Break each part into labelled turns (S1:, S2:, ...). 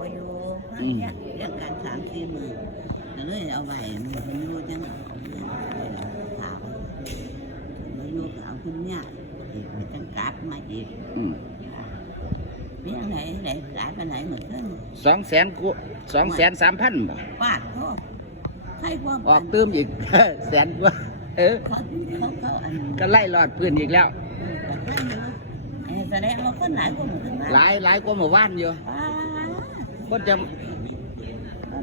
S1: บ่อยู่เนี่ยเรื่องการสามสี่หมื่นก็เลยเอาไว้มันเป็นอยู่จังเอาเงินไปถามมาอยู่ก็เอาคุณเนี่ยอีกไปจังกลับมาอีก
S2: อืม
S1: มีอะไรไหนกลายไปไหนเหมือนกัน
S2: สองแสนกูสองแสนสามพันบ่
S1: ปาดโทษให้ความ
S2: ออกตื้มอีกแสนกว่าเออก็ไล่รอดพื้นอีกแล้ว
S1: แสดงว่าคนไหนคนหนึ่ง
S2: หลายหลายกว่าเมื่อวานอยู่ คนจะ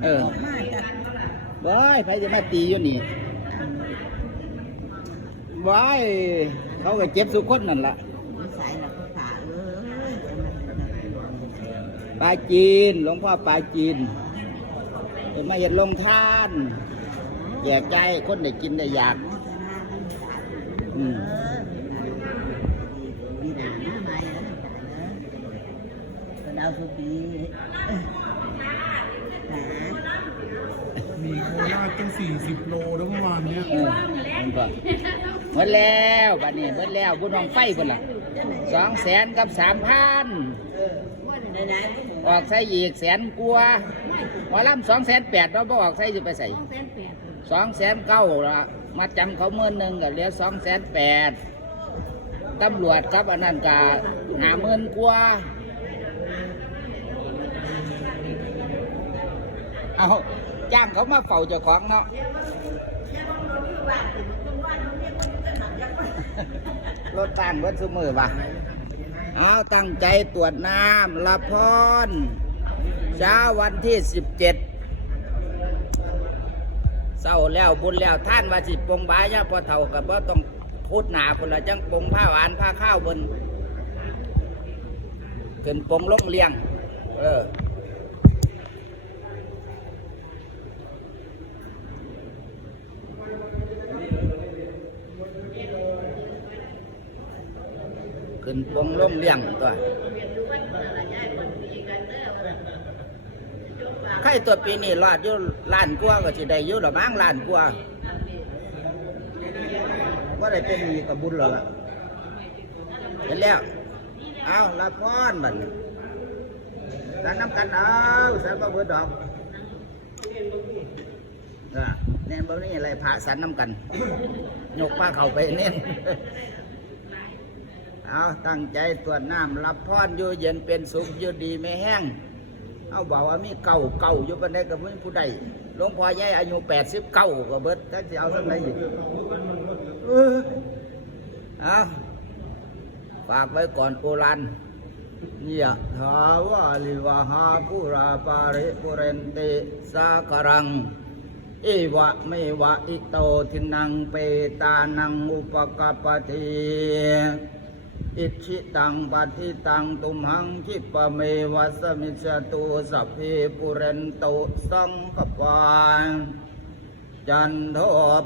S2: เออ
S1: มาจาก
S2: ว้ายไปจะมาตีอยู่นี่ว้ายเขาก็เจ็บสุกคนนั่นล่ะ
S1: นิสัยเราก็ขาเอ้ย
S2: ปลาจีน หลวงพ่อปลาจีนเป็นมาเห็นลงท่านแจกใจคนได้กินได้อยากอืม
S1: มีหนาหน้าใหม่แล้วเราสุปีหนา
S3: มีโค ราชตั้ง40โลแล้วเมื่อวานเนี้ย
S2: เออเห็นปะหมดแล้วบัดนี้หมดแล้วบุญน้องไฟเพิ่นล่ะสองแสนกับสามพัน
S1: ในไหน
S2: ออกใส่อีกแสนกว่าหมอลำสองแสนแปดเราบ่ออกใส่จะไปใส่สองแสนเก้าละมาจำเขาเมื่อนึงก็เหลือสองแสนแปดตำรวจกับอันนั้นก็หาเมื่นกว่าเอา จ้างเขามาเฝ้าเจ้าของเนาะรถตั้งวัดสมือปะเอาตั้งใจตรวจน้ำละพรเช้าวันที่สิบเจ็ดเศร้าแล้วบุญแล้วท่านว่าสิปงบายาพอเท่ากับว่าต้องพูดหนาคนละจังปงผ้าหวานผ้าข้าวบนขึ้นปงลงเลียง เออ นปงลงเลี้ยงตัวใครตัวปีนี้รอดอยู่ล้านกว่าก็สิได้อยู่หรอมั้งล้านกว่าว่าได้เป็นมีกับบุญหรอล่ะเห็นแล้ว เอาละพรบัดนี้การน้ำกันเอาสันบ่เบิดดอกอะเน้นบ่นี้อะไรพระสันน้ำกัน ยกผ้าเข่าไปเน้น เอาตั้งใจตรวจน้ำรับพรอยู่เย็นเป็นสุขอยู่ดีไม่แห้ง เอาบอกว่ามีเก่าเก่าอยู่ปันใดกับมีผู้ใดหลวงพ่อใหญ่อายุแปดสิบเก้าก็เบิดถ้าจะเอาสักไหนอีกเอ้ยเอาฝากไว้ก่อนโอรันยะถาวาลิวหาปุราปาริปุเรนติสาครังเอวะเมวะอิโตทินังเปตานังอุปกปปติ อิชิตังปฏิตังตุมหังคิปะเมวะสมิจตุสัพเพปุเรนโตสังกปานจันโท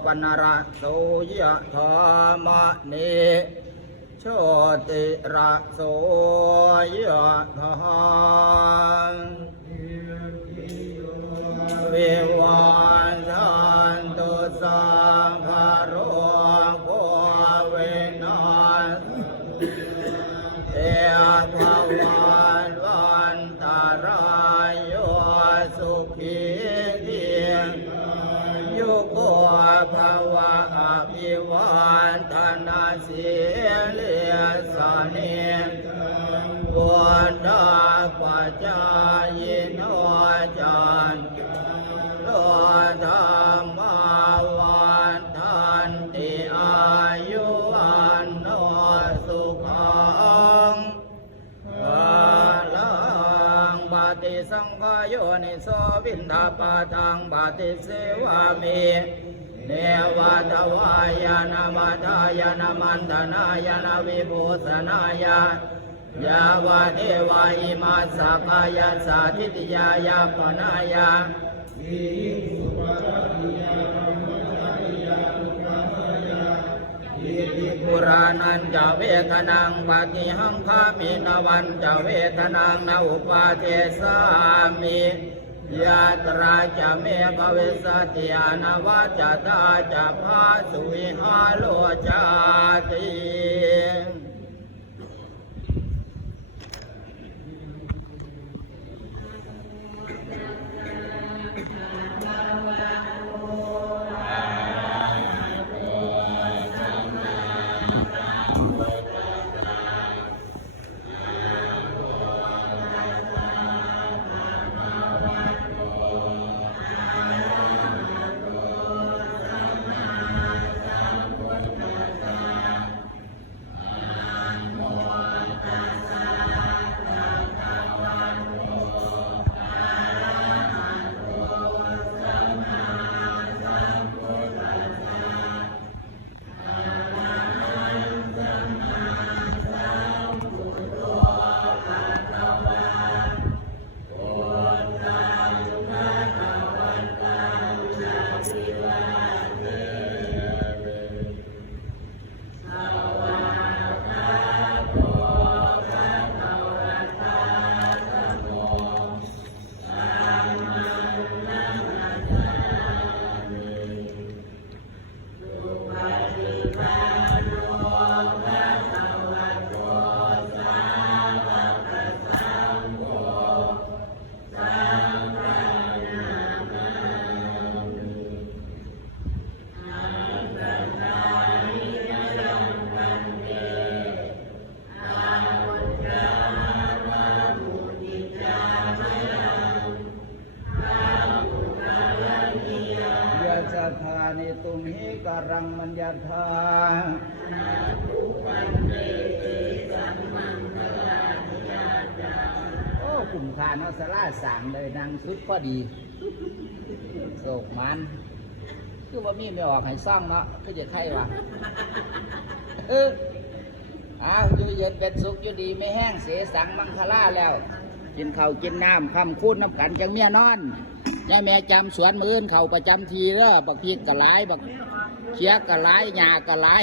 S2: ปนระโสยะธามะเนโชติระโสยะธามวิวันทันตุสังข ดาปัจจายโนจันโลธรรมาวันทันติอายุวันโนสุขังวาลังบาติสังฆโยนิโสวินทาปาทังบาติเสวามิเนวะทวายานามาทายานามันธนายานาวิโภสนายา ยาวะเทวาอิมาสกายาสาธิติยายาปนายาอิติปุรานันจะเวทนังปะกิหังคามินวันจะเวทนังนาอุปาเทสามิยาตราจะเมภเวสติอานาวาจตาจะพาสุวิหาโลจาติ smile. นิตุมหิกรังมัญญาธาโอ้กลุ่มคาเนาะสลาสางเลยนางสุดก็ดีโศกมัน คือว่ามีไม่ออกให้ซ่องเนาะคือจะไข่วะเอออ้าวอยู่เย็นเป็นสุขอยู่ดีไม่แห้งเสียสังมังคลาแล้ว กินข้าวกินน้ำคำคูดน้ำกันจังเมียนอน ยายแม่จำสวนมือนเขาประจำทีแล้วบักพีกกะหลายบักเคียกกะหลายหญ้ากะหลาย